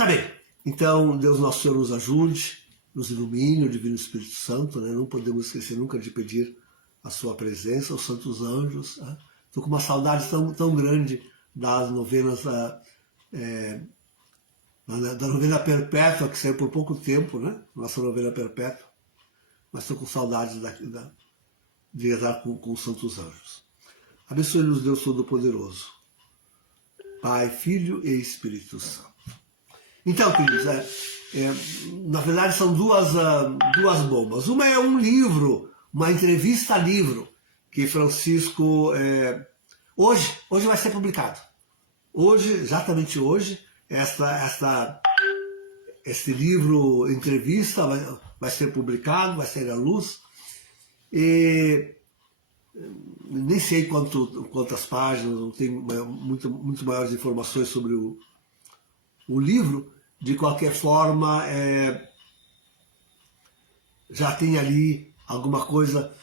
Tá bem, então Deus Nosso Senhor nos ajude, nos ilumine, o Divino Espírito Santo, né? Não podemos esquecer nunca de pedir a sua presença, os santos anjos. Estou com uma saudade tão grande das novenas da novena perpétua, que saiu por pouco tempo, né? Nossa novena perpétua. Mas estou com saudades de rezar com os santos anjos. Abençoe-nos Deus Todo-Poderoso, Pai, Filho e Espírito Santo. Então, queridos, na verdade são duas bombas. Uma é um livro, uma entrevista-livro, que Francisco, hoje vai ser publicado. Hoje, exatamente hoje, este livro, entrevista, vai ser publicado, vai sair à luz. E nem sei quantas páginas, não tenho muito maiores informações sobre o livro. De qualquer forma, já tem ali alguma coisa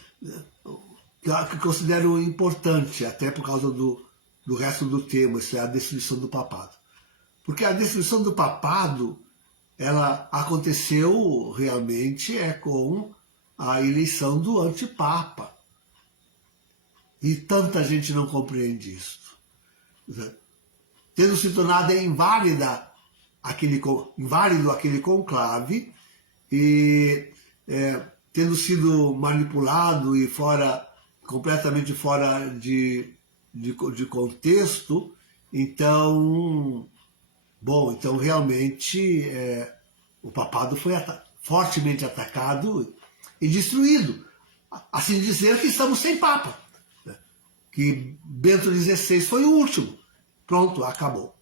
que considero importante, até por causa do resto do tema, isso é a destruição do papado. Porque a destruição do papado, ela aconteceu realmente com a eleição do antipapa. E tanta gente não compreende isso. Tendo se tornado inválido aquele conclave e tendo sido manipulado e completamente fora de contexto, então realmente o papado foi fortemente atacado e destruído. Assim dizer que estamos sem papa, né? Que Bento XVI foi o último. Pronto, acabou.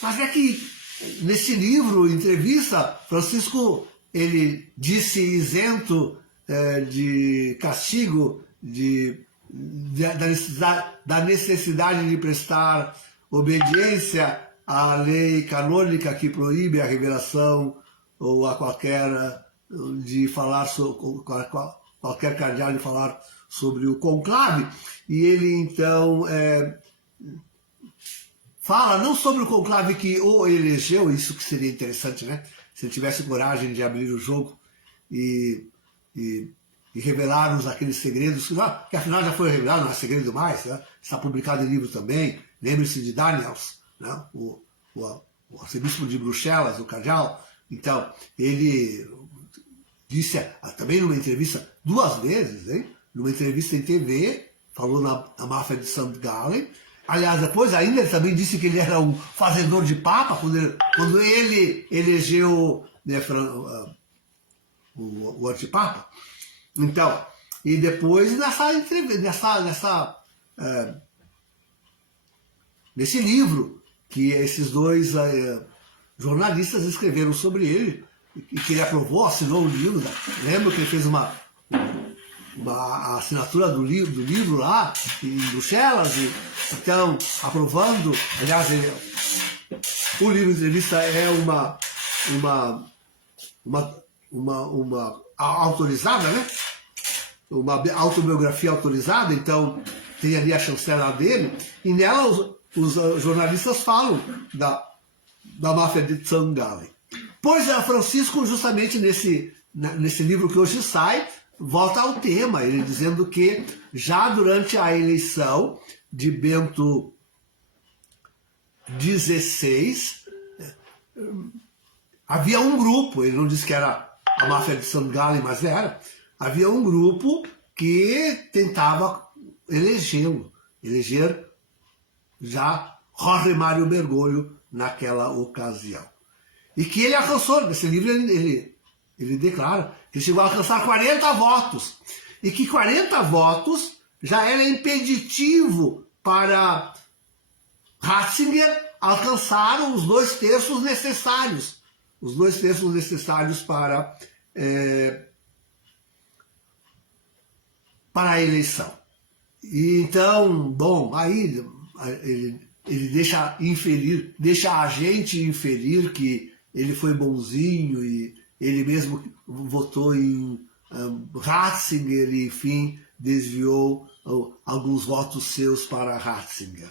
Mas é que nesse livro, entrevista, Francisco, ele disse isento de castigo, da necessidade de prestar obediência à lei canônica que proíbe a revelação ou a qualquer cardeal de falar sobre o conclave. E ele então fala não sobre o conclave que o elegeu, isso que seria interessante, né? Se ele tivesse coragem de abrir o jogo e revelar-nos aqueles segredos, que afinal já foi revelado, não é segredo mais, né? Está publicado em livro também. Lembre-se de Daniels, né? O arcebispo de Bruxelas, o cardeal. Então, ele disse também numa entrevista, 2 vezes, hein? Numa entrevista em TV, falou na máfia de St. Gallen. Aliás, depois ainda ele também disse que ele era um fazedor de papa, quando ele elegeu, né, o antipapa. Então, e depois nesse livro que esses 2 jornalistas escreveram sobre ele, e que ele aprovou, assinou o livro. Lembro que ele fez a assinatura do livro lá em Bruxelas, e então aprovando. Aliás, o livro de entrevista é uma autorizada, né? Uma autobiografia autorizada, então tem ali a chancela dele, e nela os jornalistas falam da máfia de St. Gallen. Pois Francisco, justamente nesse livro que hoje sai, volta ao tema, ele dizendo que já durante a eleição de Bento XVI, havia um grupo, ele não disse que era a máfia de St. Gallen, mas havia um grupo que tentava eleger já Jorge Mário Bergoglio naquela ocasião. E que ele alcançou, nesse livro ele declara que chegou a alcançar 40 votos. E que 40 votos já era impeditivo para Ratzinger alcançar os 2/3 necessários. Os 2/3 necessários para a eleição. E então, bom, aí ele deixa a gente inferir que ele foi bonzinho e ele mesmo votou em Ratzinger e, enfim, desviou alguns votos seus para Ratzinger.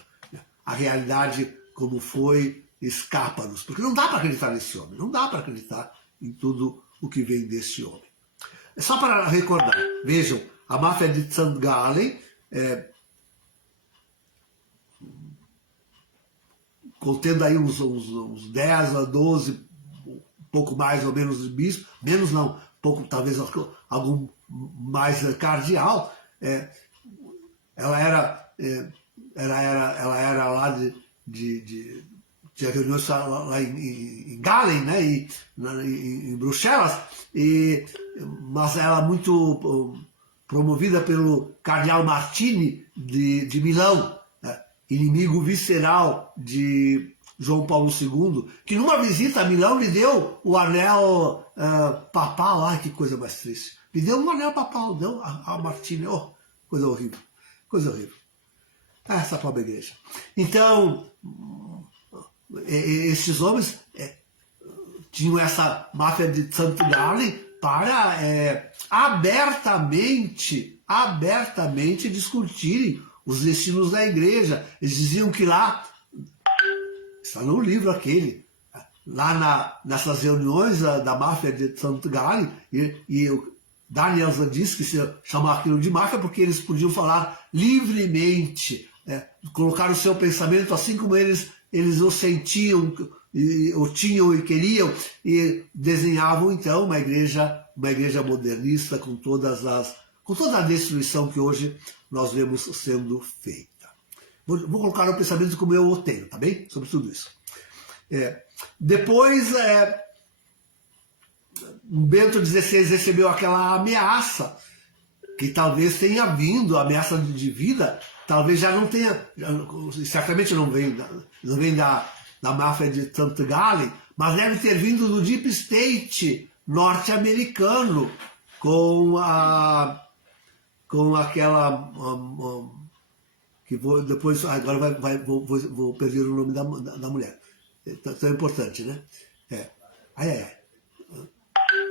A realidade como foi, escapa-nos, porque não dá para acreditar nesse homem, não dá para acreditar em tudo o que vem deste homem. É só para recordar, vejam, a máfia de St. Gallen, contendo aí uns 10 a 12, um pouco mais ou menos de bispo, menos não, pouco, talvez algum mais cardeal, ela era lá de reuniões lá em Galen, né, em Bruxelas, mas ela muito promovida pelo cardeal Martini de Milão, né, inimigo visceral de João Paulo II, que numa visita a Milão lhe deu o anel papal. Ai, que coisa mais triste. Lhe deu um anel papal, deu a Martini. Oh, coisa horrível, coisa horrível. Essa pobre igreja. Então, esses homens tinham essa máfia de St. Gallen para abertamente discutirem os destinos da igreja. Eles diziam que lá, está no livro aquele, lá nessas reuniões da máfia de St. Gallen, e o Daniel disse que se chamava aquilo de máfia porque eles podiam falar livremente, colocar o seu pensamento assim como eles o sentiam, ou tinham e queriam, e desenhavam então uma igreja modernista com toda a destruição que hoje nós vemos sendo feita. Vou colocar o pensamento como eu o tenho, tá bem? Sobre tudo isso. Depois, Bento XVI recebeu aquela ameaça, que talvez tenha vindo, ameaça de vida, talvez já não tenha, certamente não vem da máfia de St. Gallen, mas deve ter vindo do Deep State norte-americano, com aquela que depois agora vou perder o nome da mulher, tão importante, né?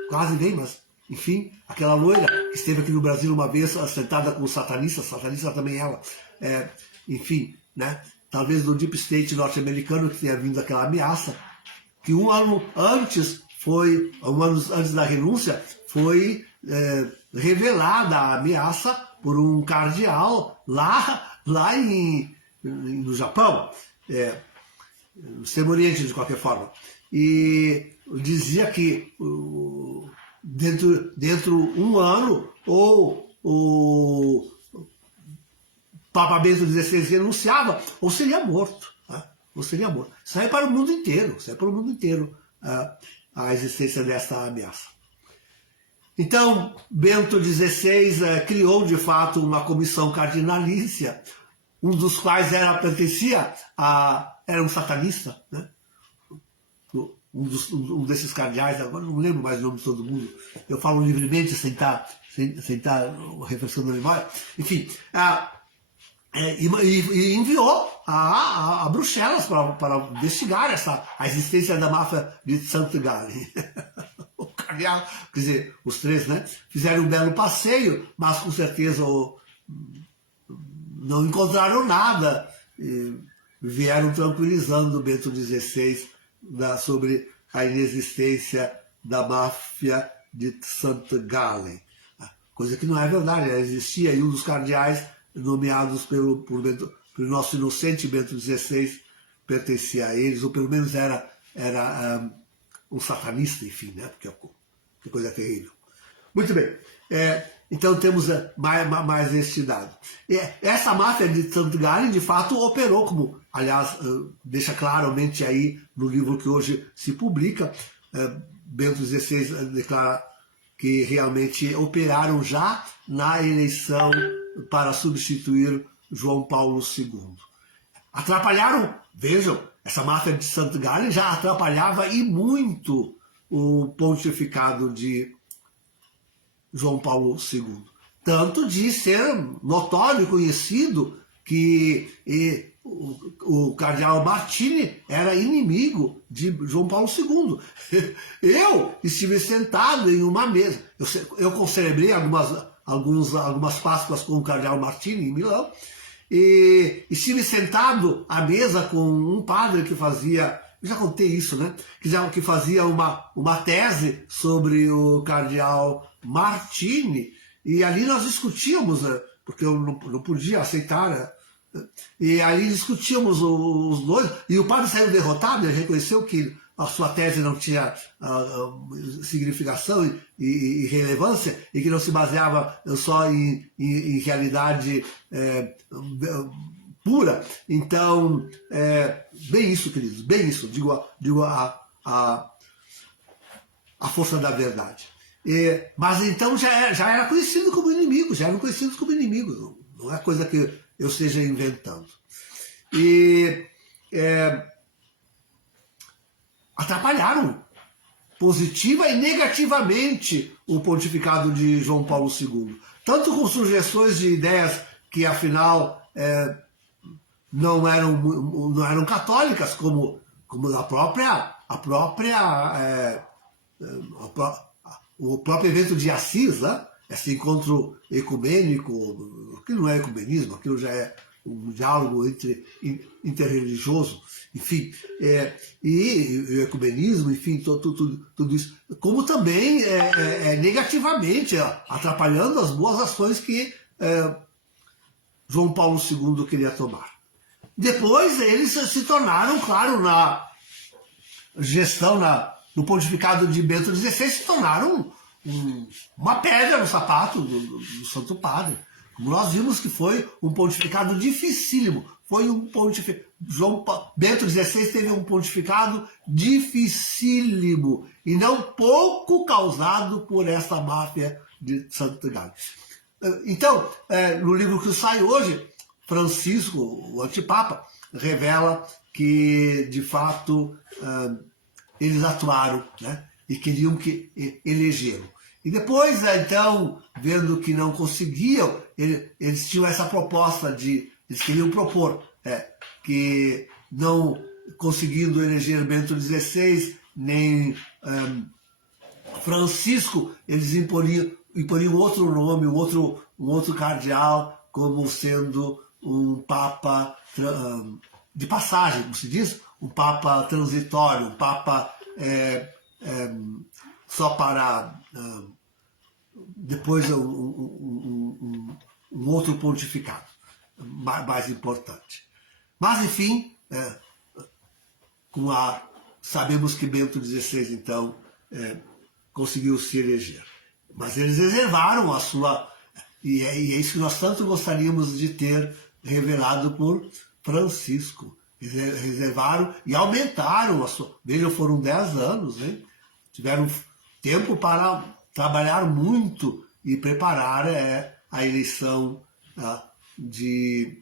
Quase vem, mas enfim, aquela loira que esteve aqui no Brasil uma vez sentada com os satanistas, satanista também ela, enfim, né? Talvez do Deep State norte-americano que tenha vindo aquela ameaça, que um ano antes da renúncia, foi revelada a ameaça por um cardeal lá no Japão, no Extremo Oriente de qualquer forma, e dizia que dentro um ano ou o Papa Bento XVI renunciava ou seria morto, né? Ou seria morto. Isso é para o mundo inteiro, a existência desta ameaça. Então, Bento XVI criou, de fato, uma comissão cardinalícia, um dos quais era um satanista, né? Um desses cardeais, agora não lembro mais o nome de todo mundo, eu falo livremente, sem estar refrescando a memória, enfim, e enviou a Bruxelas para investigar a existência da máfia de St. Gallen. O cardeal, quer dizer, os três, né, fizeram um belo passeio, mas com certeza não encontraram nada, e vieram tranquilizando Bento XVI sobre a inexistência da máfia de St. Gallen. Coisa que não é verdade, ela existia, e um dos cardeais nomeados pelo nosso inocente Bento XVI pertencia a eles, ou pelo menos era um satanista, enfim, né? Porque que coisa terrível. Muito bem, então temos mais este dado. Essa máfia de St. Gallen, de fato, operou, como, aliás, deixa claramente aí no livro que hoje se publica, Bento XVI declara que realmente operaram já na eleição para substituir João Paulo II. Atrapalharam, vejam, essa máfia de St. Gallen já atrapalhava e muito o pontificado de João Paulo II. Tanto de ser notório e conhecido que o cardeal Martini era inimigo de João Paulo II. Eu estive sentado em uma mesa. Eu celebrei algumas Páscoas com o cardeal Martini em Milão, e estive sentado à mesa com um padre que fazia já contei isso, né? Que fazia uma tese sobre o cardeal Martini, e ali nós discutíamos, né? Porque eu não podia aceitar, né? E aí discutíamos os dois, e o padre saiu derrotado, ele reconheceu que a sua tese não tinha significação e relevância, e que não se baseava só em realidade pura. Então, bem isso, queridos, bem isso, digo a força da verdade. Mas então já era conhecido como inimigo, já eram conhecidos como inimigos, não é coisa que eu esteja inventando. E atrapalharam positiva e negativamente o pontificado de João Paulo II, tanto com sugestões de ideias que afinal não eram católicas, como o próprio evento de Assis, né? Esse encontro ecumênico, que não é ecumenismo, aquilo já é um diálogo interreligioso, enfim, e o ecumenismo, enfim, tudo isso, como também negativamente, atrapalhando as boas ações que João Paulo II queria tomar. Depois eles se tornaram, claro, na gestão, no pontificado de Bento XVI, se tornaram uma pedra no sapato do Santo Padre. Como nós vimos que foi um pontificado dificílimo. Foi um pontificado. Bento XVI teve um pontificado dificílimo e não pouco causado por essa máfia de Santo Galo. Então, no livro que sai hoje, Francisco, o antipapa, revela que, de fato, eles atuaram, né? E queriam que elegeram. E depois, então, vendo que não conseguiam, eles tinham essa proposta eles queriam propor que, não conseguindo eleger Bento XVI, nem Francisco, eles imporiam outro nome, um outro cardeal, como sendo um papa de passagem, como se diz, um papa transitório, um papa só para depois um outro pontificado mais importante. Mas, enfim, sabemos que Bento XVI, então, conseguiu se eleger. Mas eles reservaram a sua... E é isso que nós tanto gostaríamos de ter revelado por Francisco. Eles reservaram e aumentaram a sua... Vejam, foram 10 anos, né? Tiveram tempo para trabalhar muito e preparar a eleição de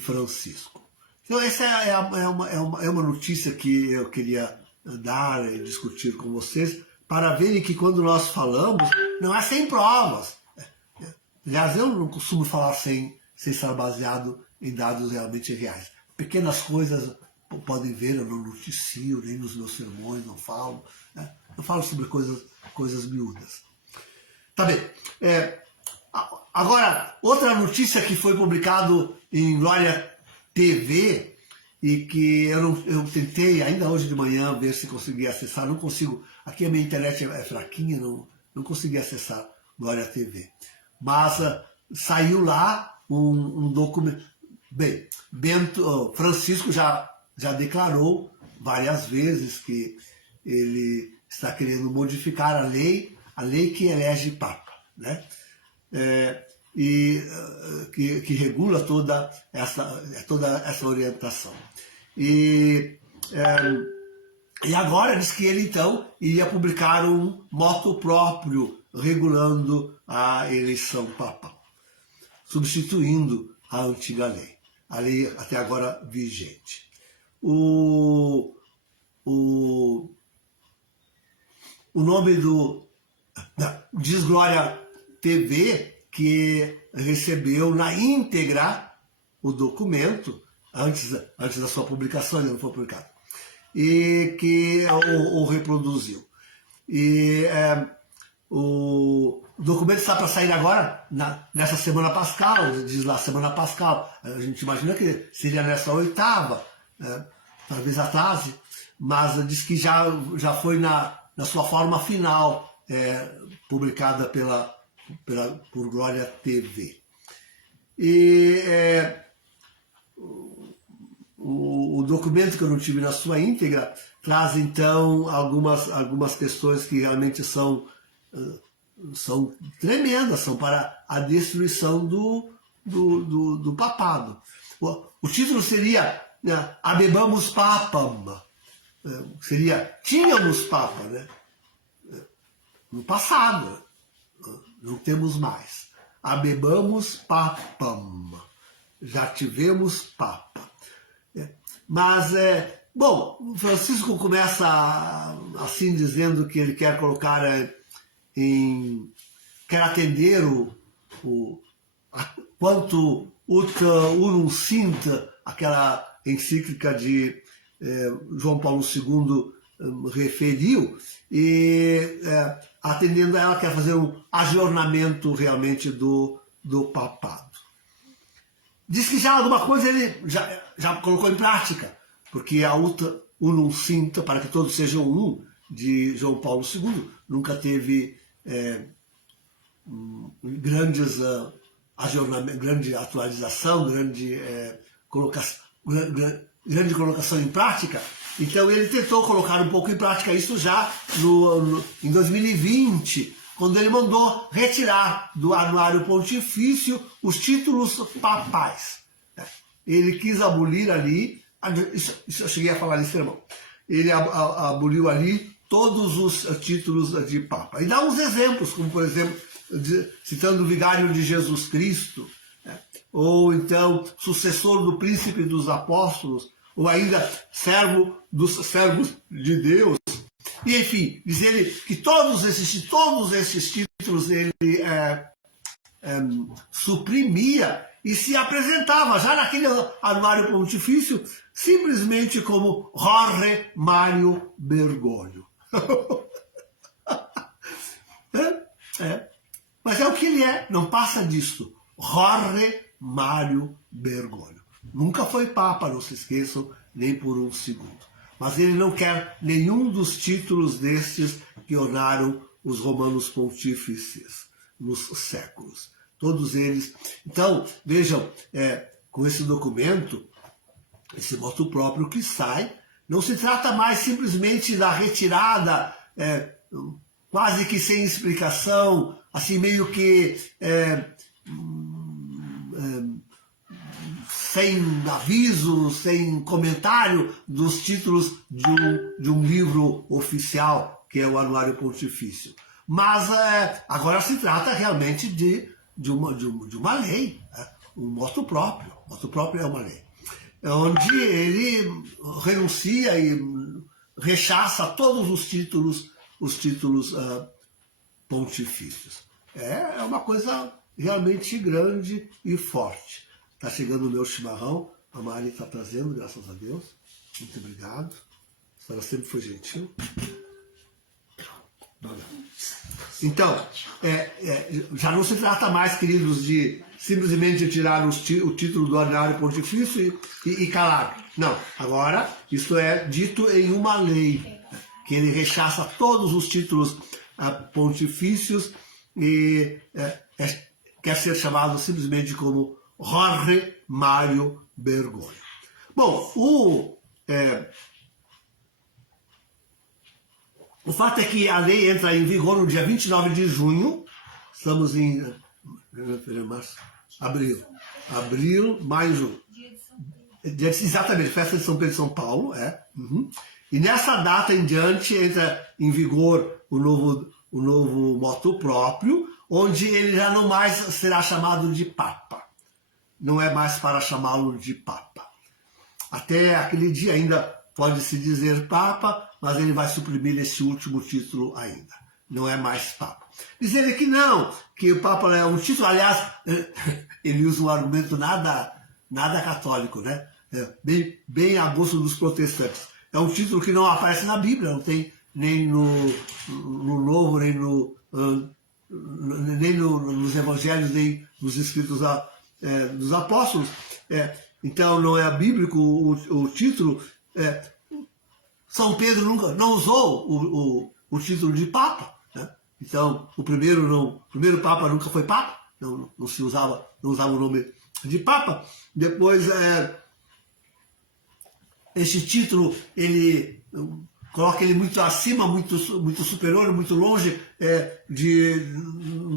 Francisco. Então, essa é uma notícia que eu queria dar e discutir com vocês, para verem que quando nós falamos, não é sem provas. Aliás, eu não costumo falar sem estar baseado em dados realmente reais. Pequenas coisas podem ver, eu não noticio, nem nos meus sermões, não falo. Né? Eu falo sobre coisas miúdas. Tá bem. Agora, outra notícia que foi publicado em Glória TV, e que eu tentei ainda hoje de manhã ver se conseguia acessar, não consigo. Aqui a minha internet é fraquinha, não consegui acessar Glória TV. Mas saiu lá um documento. Bem, Francisco já declarou várias vezes que ele está querendo modificar a lei que elege Papa, né? Que regula toda essa orientação. E agora diz que ele, então, iria publicar um motu próprio regulando a eleição papal, substituindo a antiga lei, a lei até agora vigente. O nome diz Glória TV que recebeu na íntegra o documento, antes da sua publicação, ele não foi publicado, e que o reproduziu. E o documento está para sair agora, nessa semana pascal, diz lá, semana pascal. A gente imagina que seria nessa 8ª, né? talvez atrase, mas diz que já foi na sua forma final, publicada por Glória TV. E o documento, que eu não tive na sua íntegra, traz então algumas questões que realmente são tremendas, são para a destruição do papado. O título seria, né, Abebamos Papam, seria tínhamos Papa, né? No passado, não temos mais. Abebamos Papam, já tivemos Papa. Mas, bom, Francisco começa assim dizendo que ele quer colocar quer atender quanto ut unum sint, aquela encíclica de João Paulo II referiu, e atendendo a ela quer fazer um ajornamento realmente do papado. Diz que já alguma coisa ele já colocou em prática, porque a ut unum sint, para que todos sejam um, de João Paulo II, nunca teve grandes ajornamentos, grande atualização, grande colocação em prática. Então ele tentou colocar um pouco em prática isso já em 2020, quando ele mandou retirar do Anuário Pontifício os títulos papais. Ele quis abolir ali, isso eu cheguei a falar nesse irmão, ele aboliu ali todos os títulos de Papa. E dá uns exemplos, como por exemplo, citando o Vigário de Jesus Cristo, ou então sucessor do Príncipe dos Apóstolos, ou ainda servo dos servos de Deus. E enfim, dizer que todos esses títulos ele suprimia e se apresentava já naquele Anuário Pontifício simplesmente como Jorge Mário Bergoglio. Mas é o que ele é, não passa disto. Jorge Mário Bergoglio. Nunca foi Papa, não se esqueçam, nem por um segundo. Mas ele não quer nenhum dos títulos destes que ornaram os romanos pontífices nos séculos. Todos eles. Então, vejam, com esse documento, esse motu próprio que sai, não se trata mais simplesmente da retirada, quase que sem explicação, assim meio que sem aviso, sem comentário dos títulos de um livro oficial, que é o Anuário Pontifício. Mas agora se trata realmente de uma lei, um motu próprio. O motu próprio é uma lei, onde ele renuncia e rechaça todos os títulos pontifícios. É uma coisa realmente grande e forte. Está chegando o meu chimarrão, a Mari está trazendo, graças a Deus. Muito obrigado. A senhora sempre foi gentil. Então, já não se trata mais, queridos, de simplesmente tirar o título do Anuário Pontifício e calar. Não, agora isso é dito em uma lei, que ele rechaça todos os títulos pontifícios e quer ser chamado simplesmente como Jorge Mário Bergoglio. Bom, o fato é que a lei entra em vigor no dia 29 de junho, estamos em abril, maio, junho. Exatamente, festa de São Pedro e São Paulo, E nessa data em diante entra em vigor o novo motu próprio, onde ele já não mais será chamado de Papa. Não é mais para chamá-lo de Papa. Até aquele dia ainda pode-se dizer Papa, mas ele vai suprimir esse último título ainda. Não é mais Papa. Diz ele que não, que o Papa é um título, aliás, ele usa um argumento nada católico, né? Bem a gosto dos protestantes. É um título que não aparece na Bíblia, não tem nem no Novo, nem nos Evangelhos, nem nos escritos dos Apóstolos. Então não é bíblico o título, São Pedro nunca não usou o título de Papa, né? Então o primeiro Papa nunca foi Papa, não usava o nome de Papa. Depois esse título ele coloca ele muito acima, muito superior, muito longe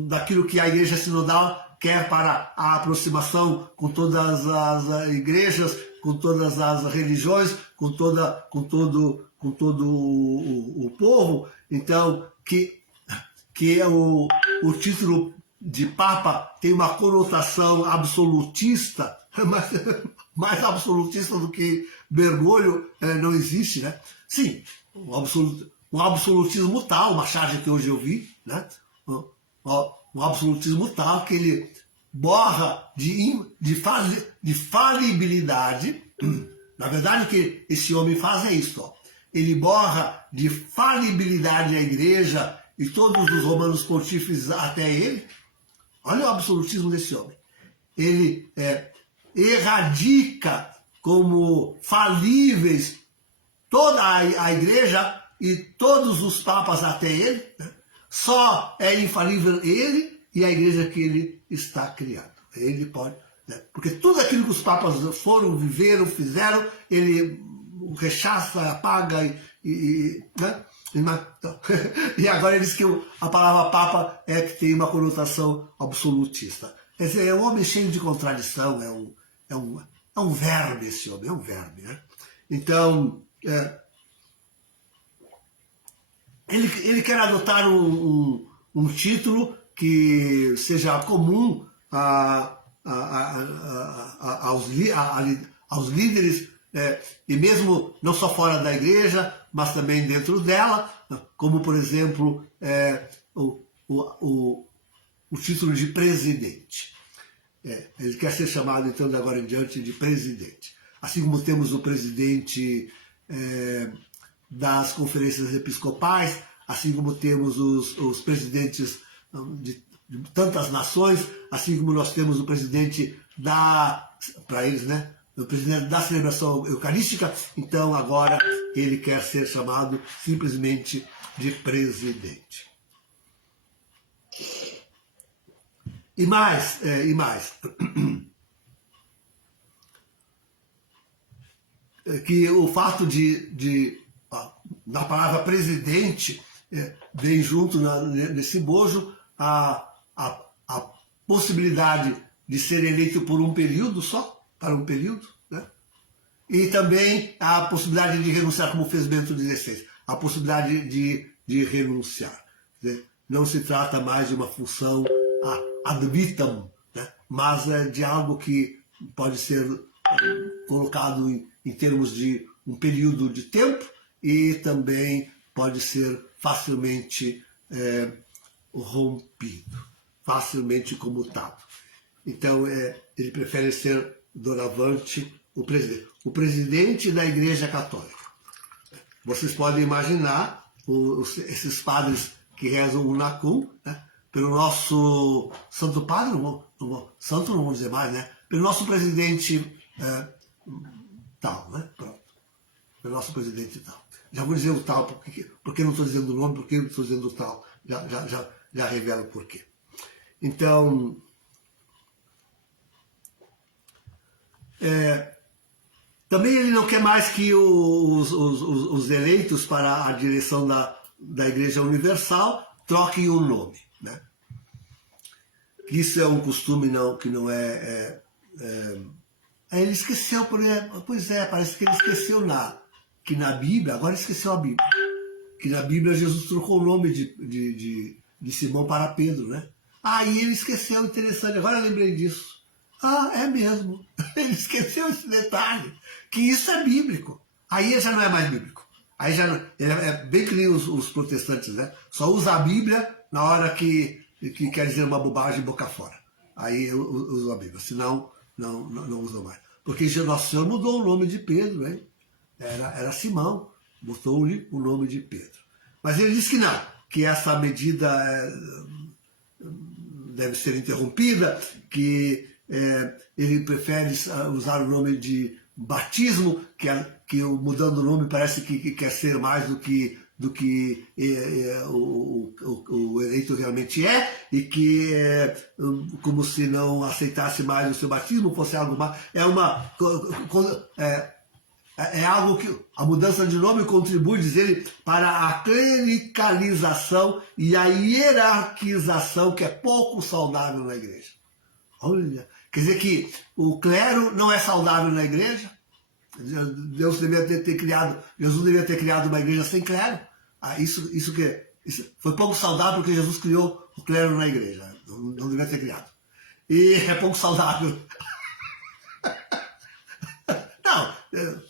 daquilo que a Igreja Sinodal quer para a aproximação com todas as igrejas, com todas as religiões, com todo o povo. Então, que o título de Papa tem uma conotação absolutista, mais absolutista do que Bergoglio não existe, né? Sim, um absolutismo tal, uma charge que hoje eu vi, né? Um absolutismo tal que ele borra de falibilidade. Na verdade, o que esse homem faz é isso, ó. Ele borra de falibilidade a igreja e todos os romanos pontífices até ele. Olha o absolutismo desse homem. Ele erradica como falíveis toda a igreja e todos os papas até ele, né? Só é infalível ele e a igreja que ele está criando. Ele pode, né? Porque tudo aquilo que os papas foram, viveram, fizeram, ele rechaça, apaga né? E agora ele diz que a palavra Papa que tem uma conotação absolutista. Quer dizer, é um homem cheio de contradição, é um verme esse homem, é um verme, né? Então, ele quer adotar um título que seja comum aos líderes, e mesmo não só fora da igreja, mas também dentro dela, como, por exemplo, o título de presidente. Ele quer ser chamado, então, de agora em diante, de presidente. Assim como temos o presidente das conferências episcopais, assim como temos os presidentes de tantas nações, assim como nós temos o presidente para eles, né? O presidente da celebração eucarística. Então agora ele quer ser chamado simplesmente de presidente. E mais. Que o fato da palavra presidente vem junto nesse bojo a possibilidade de ser eleito por um período só, para um período, né? E também a possibilidade de renunciar, como fez Bento XVI, a possibilidade de renunciar. Né? Não se trata mais de uma função ad vitam, né? Mas de algo que pode ser colocado em termos de um período de tempo e também pode ser facilmente rompido, facilmente comutado. Então, ele prefere ser doravante o presidente da Igreja Católica. Vocês podem imaginar esses padres que rezam o Nacum, né? Pelo nosso Santo Padre, santo não vamos dizer mais, né? Pelo nosso presidente tal, né? Pronto. Pelo nosso presidente tal. Já vou dizer o tal, porque não estou dizendo o nome, porque não estou dizendo o tal. Já revelo por quê. Então, também ele não quer mais que os eleitos para a direção da Igreja Universal troquem o nome, né? Isso é um costume que não é... ele esqueceu, pois parece que ele esqueceu que na Bíblia, agora esqueceu a Bíblia, que na Bíblia Jesus trocou o nome de Simão para Pedro, né? E ele esqueceu, interessante, agora eu lembrei disso. É mesmo, ele esqueceu esse detalhe, que isso é bíblico. Aí já não é mais bíblico. Aí já é bem que nem os protestantes, né? Só usa a Bíblia na hora que quer dizer uma bobagem boca fora. Aí usa a Bíblia, senão não usa mais. Porque Nosso Senhor mudou o nome de Pedro, hein? Era Simão, botou-lhe o nome de Pedro. Mas ele disse que não, que essa medida deve ser interrompida, que ele prefere usar o nome de batismo, que mudando o nome parece que quer ser mais do que o eleito realmente é, e que como se não aceitasse mais o seu batismo, fosse algo mais. É algo que a mudança de nome contribui, diz ele, para a clericalização e a hierarquização, que é pouco saudável na igreja. Olha, quer dizer que o clero não é saudável na igreja? Jesus devia ter criado uma igreja sem clero. Isso foi pouco saudável porque Jesus criou o clero na igreja. Não devia ter criado. E é pouco saudável. Não,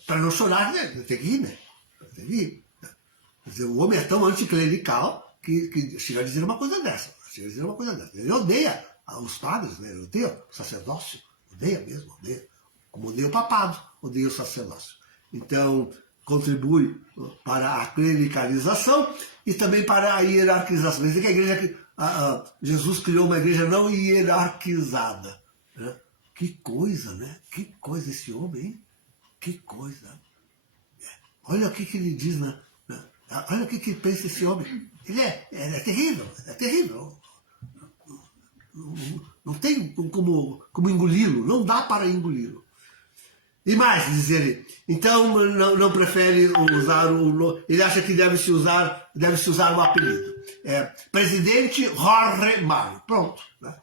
para não chorar, né? Tem que ir, né? Tem que ir. Quer dizer, o homem é tão anticlerical que chega a dizer uma coisa dessa. Ele odeia os padres, né? Ele odeia o sacerdócio. Odeia mesmo, odeia. Como odeia o papado, odeia o sacerdócio. Então, contribui para a clericalização e também para a hierarquização. Quer dizer que a igreja, Jesus criou uma igreja não hierarquizada. Né? Que coisa, né? Que coisa esse homem, hein? Que coisa. Olha o que ele diz, né? Olha o que pensa esse homem. Ele é terrível, é terrível. Não tem como engoli-lo, não dá para engoli-lo. E mais, diz ele, então não prefere usar ele acha que deve-se usar o apelido. Presidente Jorge Mário, pronto. Né?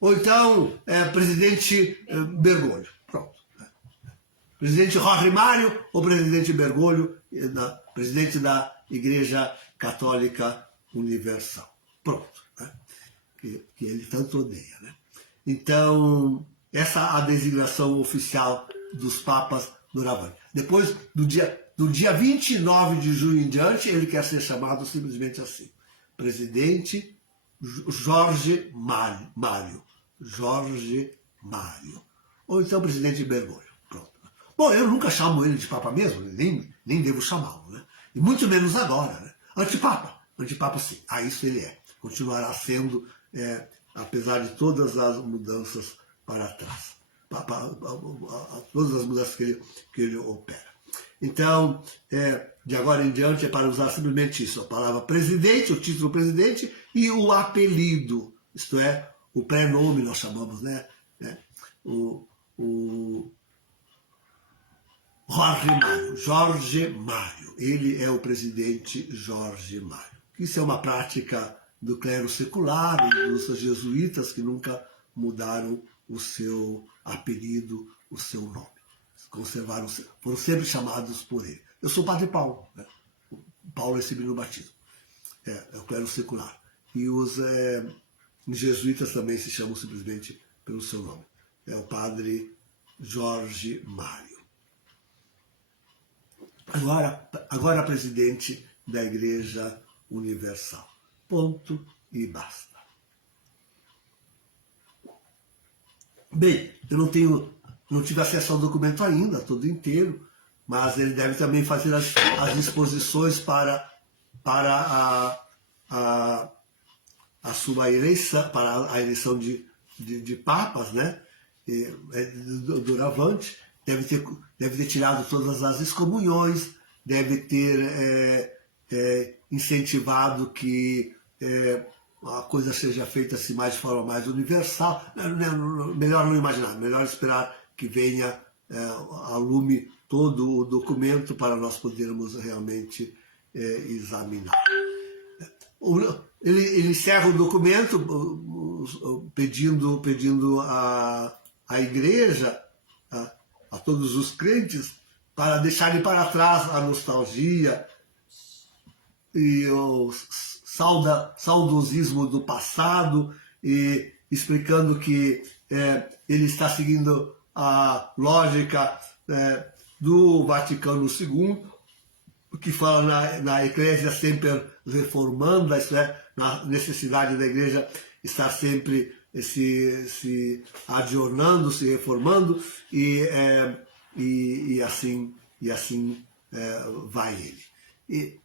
Ou então, presidente Bergoglio, pronto. Né? Presidente Jorge Mário ou presidente Bergoglio, presidente da Igreja Católica Universal. Pronto. Né? Que ele tanto odeia. Né? Então, essa é a designação oficial dos papas doravante. Depois, do dia 29 de junho em diante, ele quer ser chamado simplesmente assim. Presidente Jorge Mário. Jorge Mário. Ou então presidente Bergoglio. Pronto. Bom, eu nunca chamo ele de papa mesmo, nem devo chamá-lo. Né? E muito menos agora. Né? Antipapa sim. Isso ele é. Continuará sendo, apesar de todas as mudanças para trás. Todas as mudanças que ele opera. Então, de agora em diante é para usar simplesmente isso, a palavra presidente, o título presidente e o apelido, isto é, o prenome nós chamamos, né? O Jorge Mário, ele é o presidente Jorge Mário. Isso é uma prática do clero secular e dos jesuítas que nunca mudaram o seu apelido, o seu nome. Conservaram, foram sempre chamados por ele. Eu sou Padre Paulo. Né? Paulo recebi no batismo. É o clero secular. E os jesuítas também se chamam simplesmente pelo seu nome. É o Padre Jorge Mário. Agora presidente da Igreja Universal. Ponto e basta. Bem, eu não tive acesso ao documento ainda, todo inteiro, mas ele deve também fazer as disposições para a sua eleição, para a eleição de papas, né? Doravante, deve ter tirado todas as excomunhões, deve ter incentivado que a coisa seja feita assim, mais de forma mais universal. Melhor não imaginar, melhor esperar que venha a lume todo o documento para nós podermos realmente examinar. Ele encerra o documento pedindo à igreja, a todos os crentes, para deixarem para trás a nostalgia e o saudosismo do passado, e explicando que ele está seguindo a lógica do Vaticano II, que fala na Ecclesia sempre reformanda, isso é, na necessidade da igreja estar sempre se adornando, se reformando, e assim vai ele.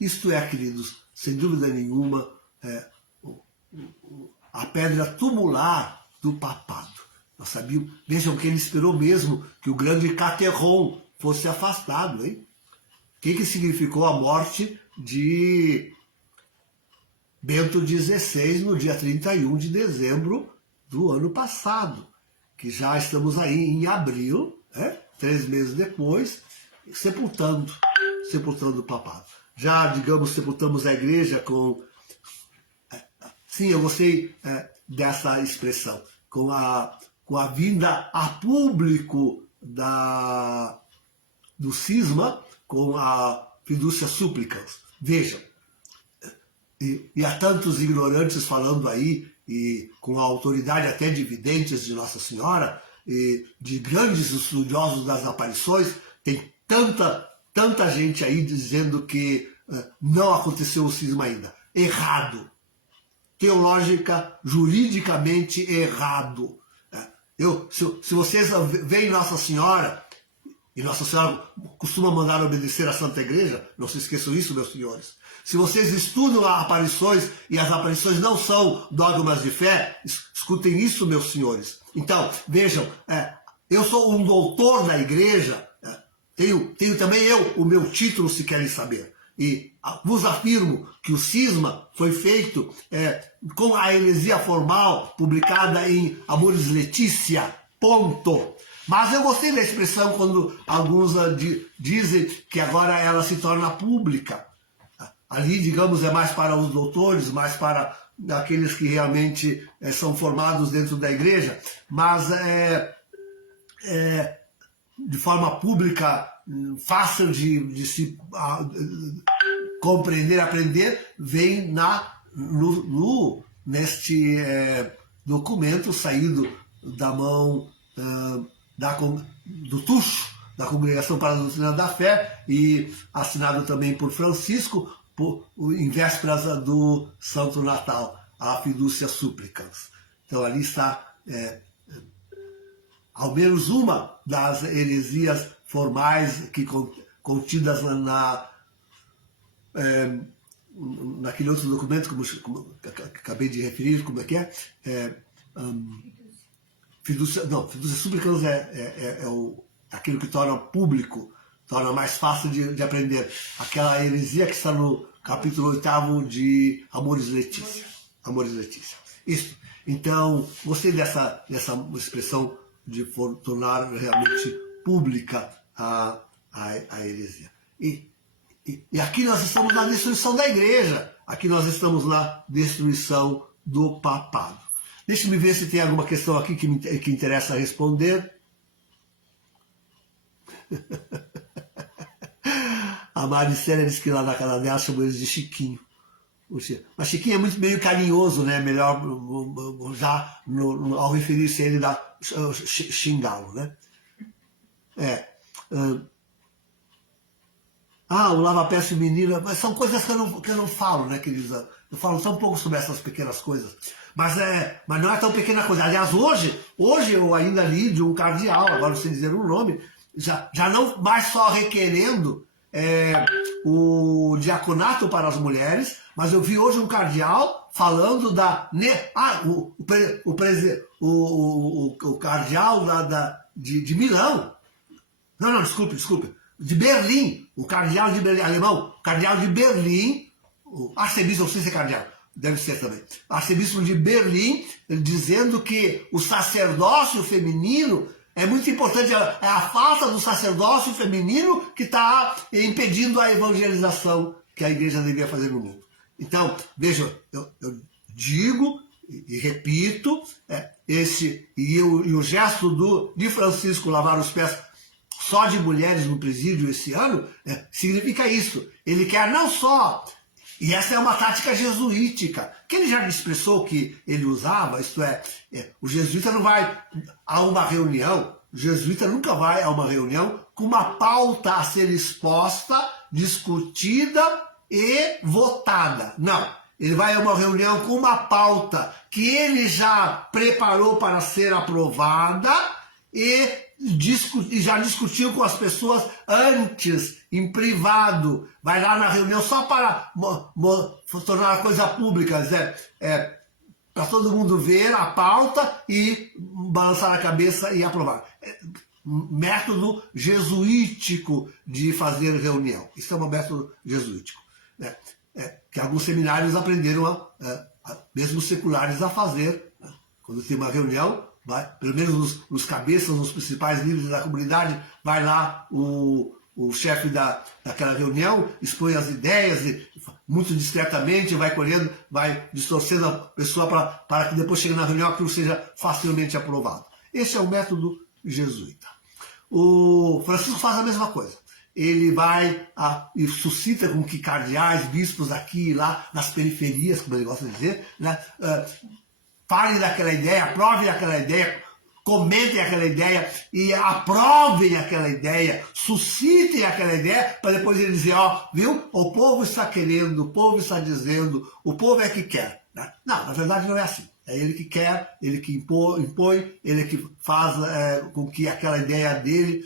Isto é, queridos, sem dúvida nenhuma, a pedra tumular do papado. Nós sabíamos. Vejam que ele esperou mesmo que o grande Caterron fosse afastado, hein? O que significou a morte de Bento XVI no dia 31 de dezembro do ano passado, que já estamos aí em abril, né? 3 meses depois, sepultando o papado. Já, digamos, sepultamos a igreja com... Sim, eu gostei dessa expressão, com a vinda a público do cisma, com a fidúcia súplicas. Vejam, e há tantos ignorantes falando aí, e com a autoridade até de videntes de Nossa Senhora, e de grandes estudiosos das aparições, tem tanta gente aí dizendo que não aconteceu o cisma ainda. Errado. Teológica, juridicamente errado. Se vocês veem Nossa Senhora, e Nossa Senhora costuma mandar obedecer à Santa Igreja, não se esqueçam isso, meus senhores. Se vocês estudam aparições e as aparições não são dogmas de fé, escutem isso, meus senhores. Então, vejam, eu sou um doutor da Igreja, tenho também o meu título, se querem saber. E vos afirmo que o cisma foi feito com a heresia formal publicada em Amoris Laetitia, ponto. Mas eu gostei da expressão quando alguns dizem que agora ela se torna pública. Ali, digamos, é mais para os doutores, mais para aqueles que realmente são formados dentro da igreja, mas de forma pública, fácil de se compreender, aprender, vem neste documento saído da mão do Tucho, da Congregação para a Doutrina da Fé, e assinado também por Francisco, em vésperas do Santo Natal, a Fidúcia Súplicas. Então ali está ao menos uma das heresias formais que contidas naquele outro documento, como acabei de referir, como é que é? Fidúcia Súplicas é aquilo que torna público, torna mais fácil de aprender. Aquela heresia que está no capítulo 8º de Amoris Laetitia. Amoris Laetitia. Isso. Então, gostei dessa expressão de tornar realmente pública a heresia. E aqui nós estamos na destruição da igreja. Aqui nós estamos na destruição do papado. Deixe-me ver se tem alguma questão aqui que interessa responder. A Maricélia disse que lá na casa dela chamou eles de Chiquinho. Mas Chiquinho é muito meio carinhoso, né? Melhor já ao referir-se a ele xingá-lo, né? O lava-pés feminino, mas são coisas que eu não falo, né, queridos? Eu falo tão pouco sobre essas pequenas coisas. Mas não é tão pequena coisa. Aliás, hoje eu ainda li de um cardeal, agora não sei dizer o nome, já não mais só requerendo o diaconato para as mulheres, mas eu vi hoje um cardeal falando o cardeal de Milão. Não, desculpe. De Berlim, o cardeal de Berlim, alemão, o cardeal de Berlim, o arcebispo, não sei se é cardeal, deve ser também, arcebispo de Berlim, dizendo que o sacerdócio feminino é muito importante, é a falta do sacerdócio feminino que está impedindo a evangelização que a igreja devia fazer no mundo. Então, vejam, eu digo e repito, o gesto de Francisco lavar os pés só de mulheres no presídio esse ano, significa isso. Ele quer não só, e essa é uma tática jesuítica, que ele já expressou que ele usava, isto é, o jesuíta não vai a uma reunião, o jesuíta nunca vai a uma reunião com uma pauta a ser exposta, discutida e votada. Não, ele vai a uma reunião com uma pauta que ele já preparou para ser aprovada e já discutiu com as pessoas antes, em privado, vai lá na reunião só para tornar a coisa pública, para todo mundo ver a pauta e balançar a cabeça e aprovar. Método jesuítico de fazer reunião. Isso é um método jesuítico, né? Que alguns seminários aprenderam, mesmo seculares, a fazer. Né? Quando tem uma reunião, pelo menos os cabeças, os principais líderes da comunidade, vai lá o chefe daquela reunião, expõe as ideias, e, muito discretamente, vai colhendo, vai distorcendo a pessoa para que depois chegue na reunião aquilo seja facilmente aprovado. Esse é o método jesuíta. O Francisco faz a mesma coisa. Ele vai e suscita com que cardeais, bispos aqui e lá, nas periferias, como ele gosta de dizer, né, falem daquela ideia, aprovem aquela ideia, comentem aquela ideia e aprovem aquela ideia, suscitem aquela ideia, para depois ele dizer, viu? O povo está querendo, o povo está dizendo, o povo é que quer. Né? Não, na verdade não é assim. É ele que quer, ele que impõe, ele que faz com que aquela ideia dele,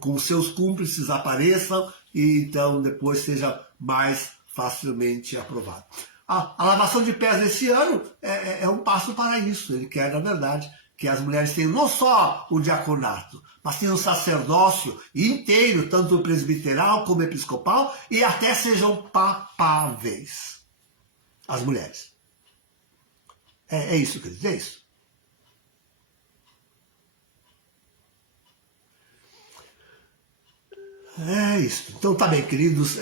com seus cúmplices, apareçam e então depois seja mais facilmente aprovado. A lavação de pés desse ano é um passo para isso. Ele quer, na verdade, que as mulheres tenham não só o diaconato, mas tenham o sacerdócio inteiro, tanto presbiteral como episcopal, e até sejam papáveis. As mulheres. É isso, queridos, é isso. É isso. Então tá bem, queridos.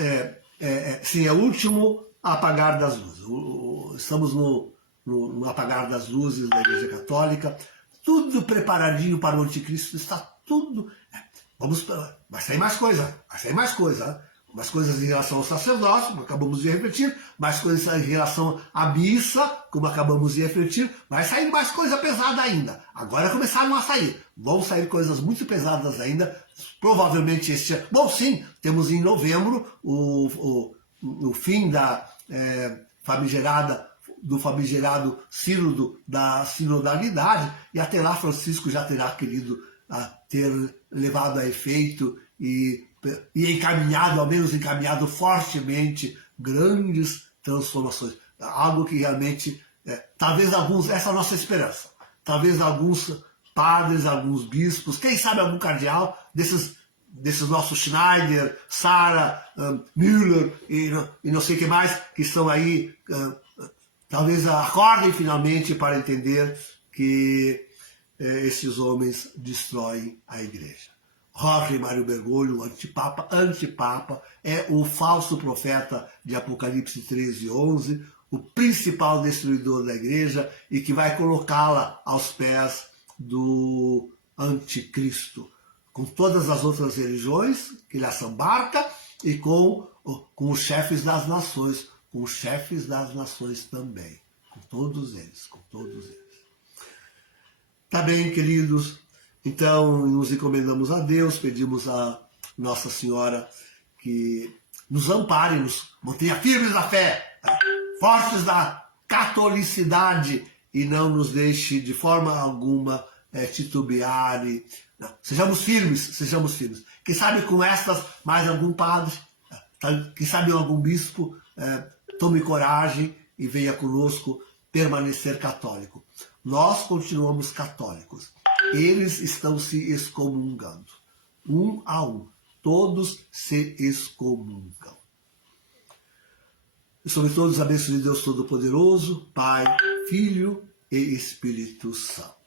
Sim, é o último apagar das luzes. Estamos no apagar das luzes da Igreja Católica. Tudo preparadinho para o anticristo. Está tudo... Vai sair mais coisa. Vai sair mais coisa, né? Mais coisas em relação ao sacerdócio, como acabamos de refletir, mais coisas em relação à missa, como acabamos de refletir, vai sair mais coisa pesada ainda. Agora começaram a sair. Vão sair coisas muito pesadas ainda, provavelmente este ano. Bom, sim, temos em novembro o fim do famigerado sínodo da sinodalidade, e até lá Francisco já terá querido ter levado a efeito e encaminhado, ao menos encaminhado fortemente, grandes transformações. Algo que realmente, talvez alguns, essa é a nossa esperança, talvez alguns padres, alguns bispos, quem sabe algum cardeal, desses nossos Schneider, Sarah, Müller e não sei o que mais, que estão aí, talvez acordem finalmente para entender que esses homens destroem a igreja. Jorge Mário Bergoglio, antipapa, é o falso profeta de Apocalipse 13:11, o principal destruidor da igreja e que vai colocá-la aos pés do anticristo, com todas as outras religiões que ele assambarca e com os chefes das nações, também, com todos eles. Tá bem, queridos? Então, nos encomendamos a Deus, pedimos a Nossa Senhora que nos ampare, nos mantenha firmes na fé, fortes na catolicidade e não nos deixe de forma alguma titubear. Sejamos firmes. Quem sabe com estas, mais algum padre, quem sabe algum bispo, tome coragem e venha conosco permanecer católico. Nós continuamos católicos. Eles estão se excomungando. Um a um. Todos se excomungam. E sobre todos a bênção de Deus Todo-Poderoso, Pai, Filho e Espírito Santo.